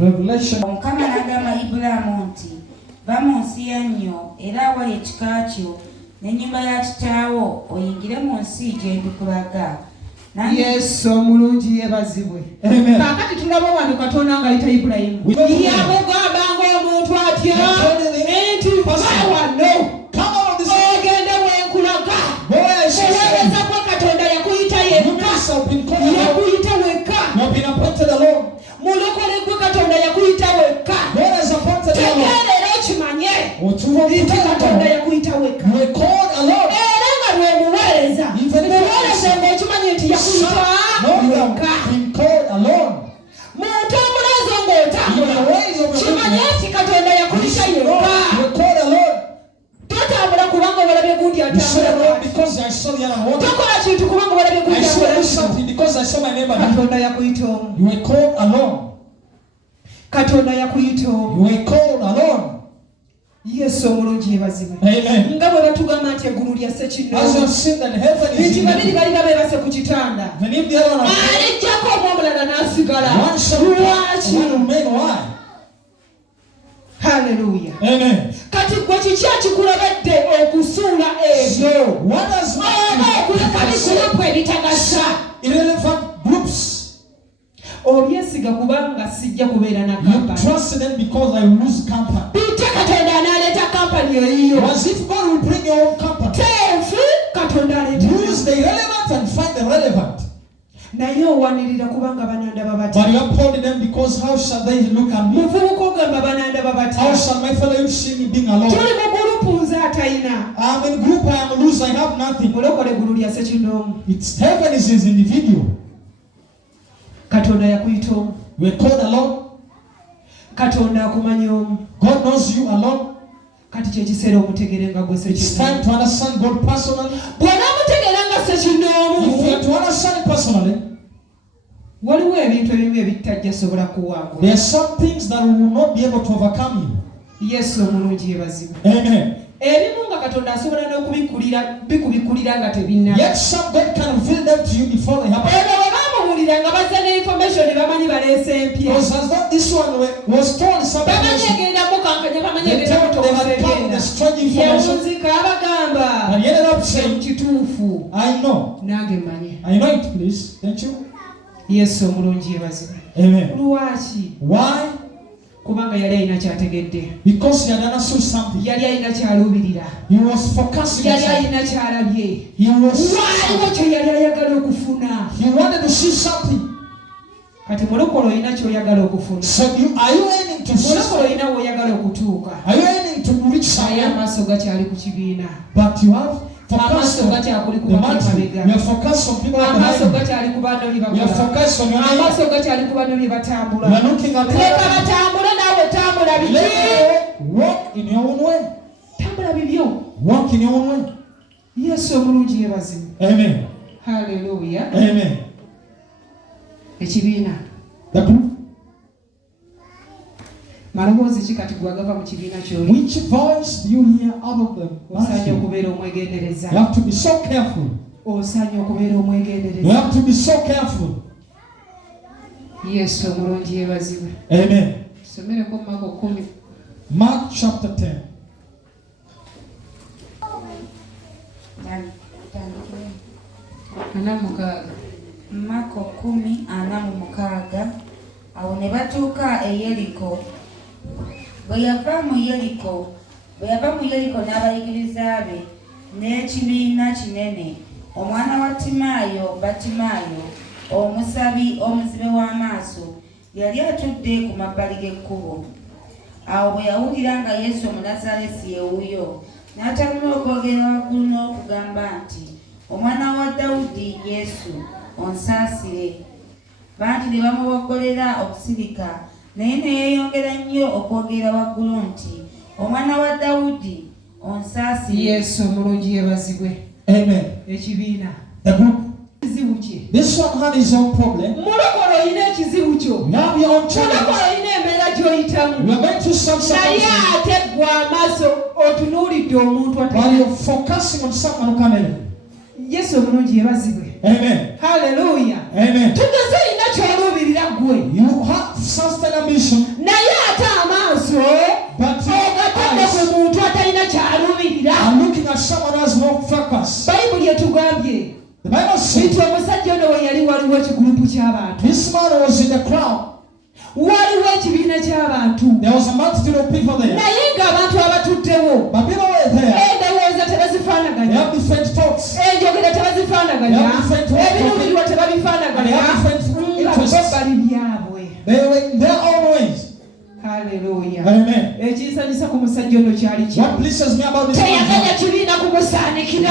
Revelation. Omukama n'agamba Ibulayimu nti va mu nsi yannyo era awali ekika kyo n'ennyumba ya kitaawo oyingire mu nsi gye ndikulaga. Yesu omulungi yeebazibwe. Kaakati tulaba wano Katonda ng'ayita Ibulayimu. Yamugamba ng'omuntu atya nti va wano ogende wenkulaga. Oweereza kwa Katonda yakuyita yekka. Yakuyita wekka. Mulokole gwe Katonda yakuyita wekka. Tegeera okimanye nti Katonda yakuyita wekka. Era nga lwe muweereza. Muweereza ng'okimanyi nti yakuyita wekka. Muntu omulazo ng'otambula kimanye nti Katonda yakuyita yekka. Totambula kubanga olabye gundi atambula. Tokola kintu kubanga olabye gundi atambula. Katonda yakuyita omu. You were called alone. Katonda yakuyita omu. You were called alone. Yesu omulungi yeebazibwe. Amen. Nga bwe batugamba nti eggulu lya Ssekinnoomu. As you have seen that heaven is nti in babiri bali babeebase ku kitanda. Alijjako omulala n'asigala. Lwaki? Hallelujah. Amen. Kati gwe kiki akikulabadde okusuula ebyo? What does okuleka bikulopu ebitagasa? Irrelevant groups. Obyesiga kubanga sijja kubeera na kampani. You trusted them because I lose company. Bijja Katonda analeeta kampani eyiyo. As if God will bring your own company. Teefu Katonda aleeta. Use the irrelevant and find the relevant. Naye owanirira kubanga bananda babati. But you uphold them because how shall they look at me? Muvubuka ogamba bananda babati. How shall my fellow see me being alone? Tuli mu gurupu nze atayina. I'm in group, I am loose, I have nothing. Mulokole eggulu lya Ssekinnoomu. It's heaven is his individual. Katonda yakuyita omu. You were called alone. Katonda akumanyi omu. God knows you alone. Kati kyekiseera omutegere nga gwe Ssekinnoomu. It's time to understand God personally. Bw'onaamutegera nga Ssekinnoomu. If you have to understand it personally, waliwo ebintu ebimu ebitajja sobola kuwangula. there are some things that will not be able to overcome you. Yesu omulungi yeebazibwe. Amen. Ebimu nga Katonda asobola n'okubikubikulira nga tebinnaba. Yet some God can reveal them to you before they happen. Ebo bwe baamuwulira nga bazza ne information bamanyi baleese empya. Because as though this one was told something bamanyi else. egenda mukankanya bamanyi They egenda told them had come with a strange information. yawunzika abagamba. And he ended up saying, kituufu. I know. Nange mmanyi. I know it, please. Thank you. Yesu omulungi yeebazibwe. Amen. Lwaki? Why? Kubanga yali alina kyategedde. Because he had understood something. Yali alina kyaluubirira. He was focusing on yali something. alina kyalabye. He was waliwo kye yali ayagala okufuna. He wanted to see something. Kati mulokole olina ky'oyagala okufuna. So are you aiming to see? Mulokole olina w'oyagala okutuuka. Are you aiming to reach somewhere? Naye amaaso gakyali ku kibiina. But you have focused on the mountain. You are focused on people behind amaaso you. gakyali ku banno bye You are bakola. focused on your neighbor. Amaaso gakyali ku banno bye batambula. You are looking at Leka them. batambule naawe tambula biki. Let them walk in your own way. Tambula bibyo. Walk in your own way. Yesu omulungi yeebazibwe. Amen. Hallelujah. Amen. Ekibiina. The group. Maloboozi ki kati gwagava mu kibiina ky'oli? Which voice do you hear out of them? Osaanye okubeera omwegendereza. You have to be so careful. Osaanye okubeera You omwegendereza. have to be so careful. Yesu omulungi yeebazibwe. Amen. Somereko Marko 10. Mark chapter 10. Marko 10:46. Awo ne batuuka e Yeriko. Bwe yava mu Yeriko n'abayigiriza be n'ekibiina kinene, omwana wa Batimayo, omusabi omuzibe w'amaaso, yali atudde ku mabbali g'ekkubo. Awo bwe yawulira nga Yesu Omunnazaaleesi ye wuyo, n'atambula okwogera waggulu n'okugamba nti, Omwana wa Dawudi, Yesu, onsaasire. Bantu ne bamuboggolera okusirika, naye ne yeeyongera nnyo okwogera waggulu nti, Omwana wa Dawudi, onsaasire. Yesu omulungi yeebazibwe. Amen. Ekibiina. The group. Ekizibu kye. This one had his own problem. Mulokole olina ekizibu kyo. You have your own challenges. Mulokole olina embeera gy'oyitamu. You are going through some Naye circumstances. ate gwe amaaso otunuulidde omuntu While you're focusing on someone who can't help. Yesu omulungi yeebazibwe. Amen. Hallelujah. Amen. Tugeze olina ky'oluubirira ggwe. sustain a mission. Naye ate amaaso ogatadde ku muntu atalina kyaluubirira. I'm looking at someone who has no focus. Bayibuli etugambye The Bible says nti omusajja ono we yali waliwo ekigurupu ky'abantu. this man was in the crowd. Waliwo ekibiina ky'abantu. There was a multitude of people there. Naye ng'abantu abatuddewo But people were there. endowooza They tebazifaanaganya. have different thoughts. Enjogera tebazifaanaganya. Ebiruubirirwa And they tebabifaanaganya. have different interests. Bali byabwe. They were in their own ways. Haleluya. Amen. Ekinsanyusa ku musajja ono kyali What pleases me about this man? teyaganya kibiina kumusaanikira.